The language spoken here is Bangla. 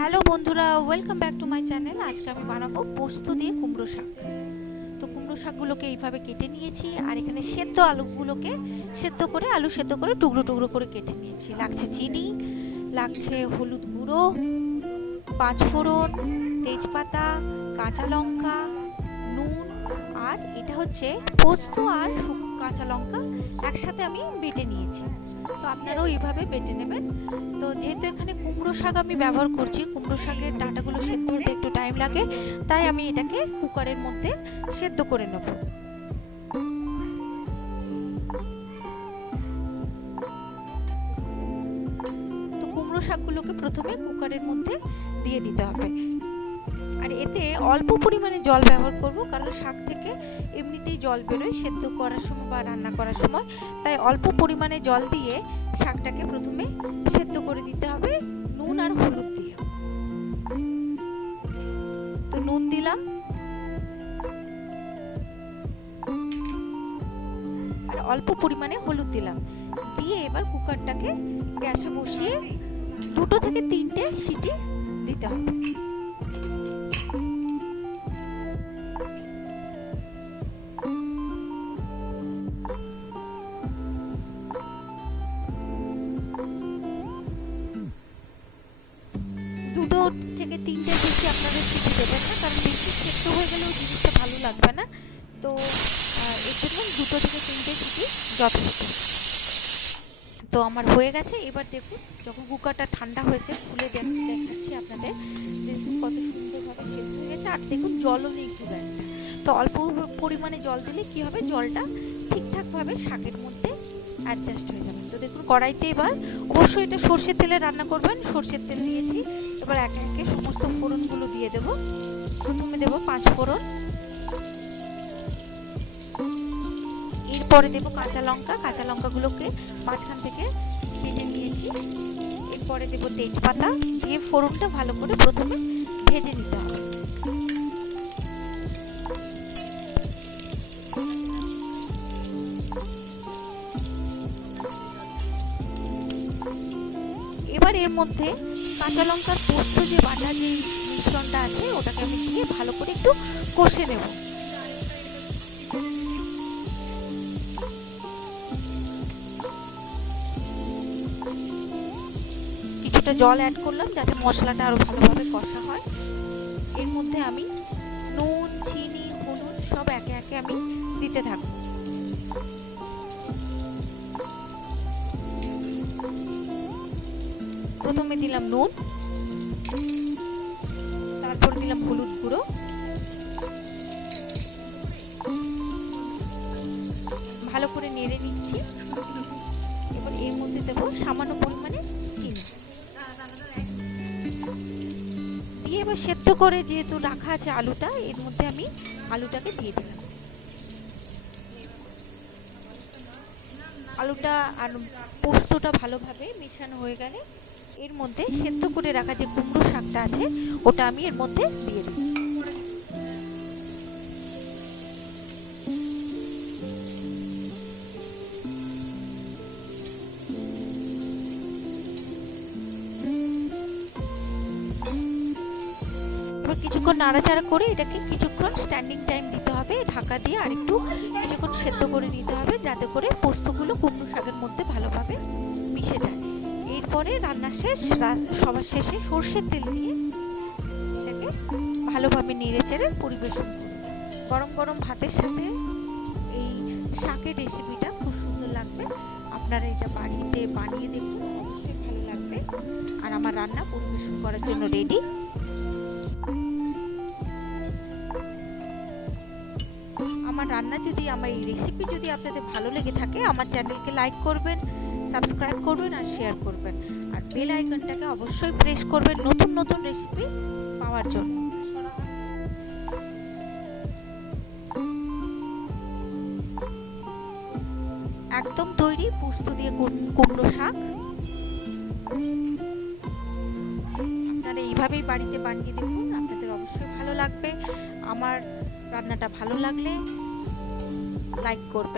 হ্যালো বন্ধুরা welcome back to my channel আজকে আমি বানাবো পোস্ত দিয়ে কুমড়ো শাক। তো কুমড়ো শাকগুলোকে এইভাবে কেটে নিয়েছি, আর এখানে সেদ্ধ আলুগুলোকে সেদ্ধ করে, আলু সেদ্ধ করে টুকরো টুকরো করে কেটে নিয়েছি। লাগছে চিনি, লাগছে হলুদ গুঁড়ো, পাঁচফোড়ন, তেজপাতা, কাঁচা লঙ্কা, নুন, আর এটা হচ্ছে পোস্ত আর কাঁচা লঙ্কা একসাথে আমি বেটে নিয়েছি। তো আপনারাও এইভাবে বেটে নেবেন। কুমড়ো শাক আমি ব্যবহার করছি। কুমড়ো শাকের ডাঁটাগুলো সেদ্ধ হতে একটু টাইম লাগে, তাই আমি এটাকে কুকারের মধ্যে সেদ্ধ করে নেব। তো কুমড়ো শাকগুলোকে প্রথমে কুকারের মধ্যে দিয়ে দিতে হবে। আর এতে অল্প পরিমাণে জল ব্যবহার করব, কারণ শাক থেকে এমনিতেই জল বেরোয় সেদ্ধ করার সময় বা রান্না করার সময়। তাই অল্প পরিমাণে জল দিয়ে শাকটাকে প্রথমে সেদ্ধ করে দিতে হবে। নুন আর হলুদ দিয়ে তো নুন দিলাম। আর অল্প পরিমাণে হলুদ দিলাম। দিয়ে এবার কুকারটাকে গ্যাসে বসিয়ে দুটো থেকে তিনটে সিটি দিতে হবে। তিনটে বেশি আপনারা সিটি দেবেন না, কারণ বেশি সেদ্ধ হয়ে গেলেও জিনিসটা ভালো লাগবে না। তো এর জন্য দুটো থেকে তিনটে সিটি যথেষ্ট। তো আমার হয়ে গেছে, এবার দেখুন, যখন কুকারটা ঠান্ডা হয়েছে, খুলে দেখ- দেখাচ্ছি আপনাদের, দেখুন কত সুন্দরভাবে সেদ্ধ হয়ে গেছে, আর দেখুন জলও নেই খুব তো অল্প পরিমাণে জল দিলে কি হবে, জলটা ঠিকঠাকভাবে শাকের মধ্যে অ্যাডজাস্ট হয়ে যাবে। তো দেখুন কড়াইতে এবার অবশ্যই এটা সর্ষের তেলে রান্না করবেন, সর্ষের তেল দিয়েছি এবার একে একে সমস্ত ফোড়নগুলো দিয়ে দেব। প্রথমে দেব পাঁচ ফোড়ন। এরপরে দেব কাঁচা লঙ্কা। কাঁচা লঙ্কাগুলোকে মাঝখান থেকে কেটে নিয়েছি। এরপরে দেব তেজপাতা। দিয়ে ফোড়নটা ভালো করে প্রথমে ভেজে নিতে হবে। এবার এর মধ্যে কাঁচা লঙ্কার পোস্ত যে বাটা যে মিশ্রণটা আছে, ওটাকে আমি দিয়ে ভালো করে একটু কষে নেব। কিছুটা জল অ্যাড করলাম যাতে মশলাটা আরও ভালোভাবে কষা হয়। এর মধ্যে আমি নুন, চিনি, হলুদ সব একে একে আমি দিতে থাকব। প্রথমে দিলাম নুন, তারপর দিলাম হলুদ গুঁড়ো। ভালো করে নেড়ে নিচ্ছি। এবার এর মধ্যে দেবো সামান্য পরিমাণে চিনি। দিয়ে এবার সেদ্ধ করে যেহেতু রাখা আছে আলুটা, এর মধ্যে আমি আলুটাকে দিয়ে দিলাম। আলুটা আর পোস্তটা ভালোভাবে মেশানো হয়ে গেলে এর মধ্যে সেদ্ধ করে রাখা যে কুমড়ো শাকটা আছে, ওটা আমি এর মধ্যে দিয়ে দিই। এবার কিছুক্ষণ নাড়াচাড়া করে এটাকে কিছুক্ষণ স্ট্যান্ডিং টাইম দিতে হবে, ঢাকা দিয়ে আর একটু কিছুক্ষণ সেদ্ধ করে নিতে হবে, যাতে করে পোস্তগুলো কুমড়ো শাকের মধ্যে ভালোভাবে মিশে যায়। এরপরে রান্না শেষ সবার শেষে সর্ষের তেল দিয়ে এটাকে ভালোভাবে নেড়ে চেড়ে পরিবেশন গরম গরম ভাতের সাথে এই শাকের রেসিপিটা খুব সুন্দর লাগবে। আপনারা এটা বাড়িতে বানিয়ে দেখুন, অবশ্যই ভালো লাগবে। আর আমার রান্না পরিবেশন করার জন্য রেডি আমার রান্না যদি, আমার এই রেসিপি যদি আপনাদের ভালো লেগে থাকে, আমার চ্যানেলকে লাইক করবেন। সাবস্ক্রাইব করবেন আর শেয়ার করবেন। আর বেল আইকনটাকে অবশ্যই প্রেস করবেন নতুন নতুন রেসিপি পাওয়ার জন্য। একদম তৈরি পোস্ত দিয়ে কুম- কুমড়ো শাক। আপনারা এইভাবেই বাড়িতে বানিয়ে দেখুন, আপনাদের অবশ্যই ভালো লাগবে। আমার রান্নাটা ভালো লাগলে লাইক করবেন।